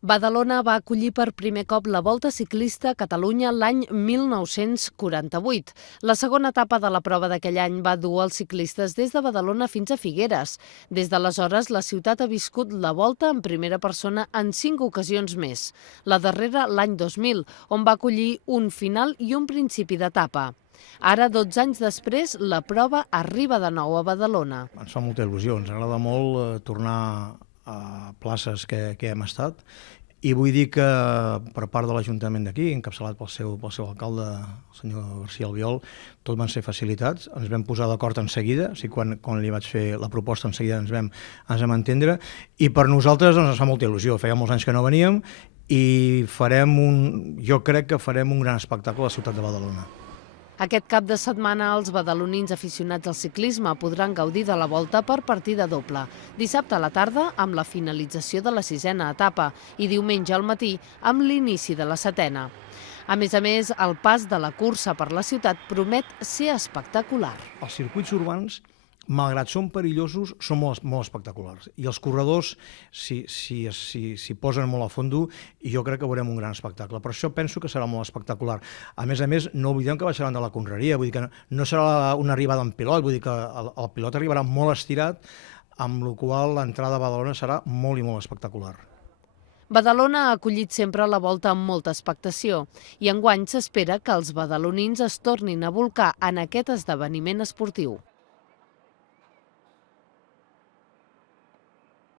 Badalona va acollir per primer cop la Volta Ciclista a Catalunya l'any 1948. La segona etapa de la prova d'aquell any va dur els ciclistes des de Badalona fins a Figueres. Des d'aleshores, la ciutat ha viscut la Volta en primera persona en 5 ocasions més. La darrera l'any 2000, on va acollir un final i un principi d'etapa. Ara, 12 anys després, la prova arriba de nou a Badalona. Ens fa molta il·lusió, ens agrada molt tornar a places que hem estat, i vull dir que per part de l'Ajuntament d'aquí, encapçalat pel seu alcalde, el senyor García Albiol, tot van ser facilitats, ens vam posar d'acord en seguida, o sigui, quan li vaig fer la proposta en seguida ens vam entendre, i per nosaltres ens fa molta il·lusió, feia molts anys que no veníem, i jo crec que farem un gran espectacle a la ciutat de Badalona. Aquest cap de setmana els badalonins aficionats al ciclisme podran gaudir de la Volta per partida doble. Dissabte a la tarda amb la finalització de la 6a etapa i diumenge al matí amb l'inici de la 7a. A més, el pas de la cursa per la ciutat promet ser espectacular. Els circuits urbans, malgrat són perillosos, són molt espectaculars. I els corredors s'hi posen molt a fondo i jo crec que veurem un gran espectacle. Per això penso que serà molt espectacular. A més, no oblidem que baixaran de la Conreria, vull dir que no serà una arribada en pilot, vull dir que el pilot arribarà molt estirat, amb la qual l'entrada a Badalona serà molt i molt espectacular. Badalona ha acollit sempre la Volta amb molta expectació i enguany s'espera que els badalonins es tornin a bolcar en aquest esdeveniment esportiu.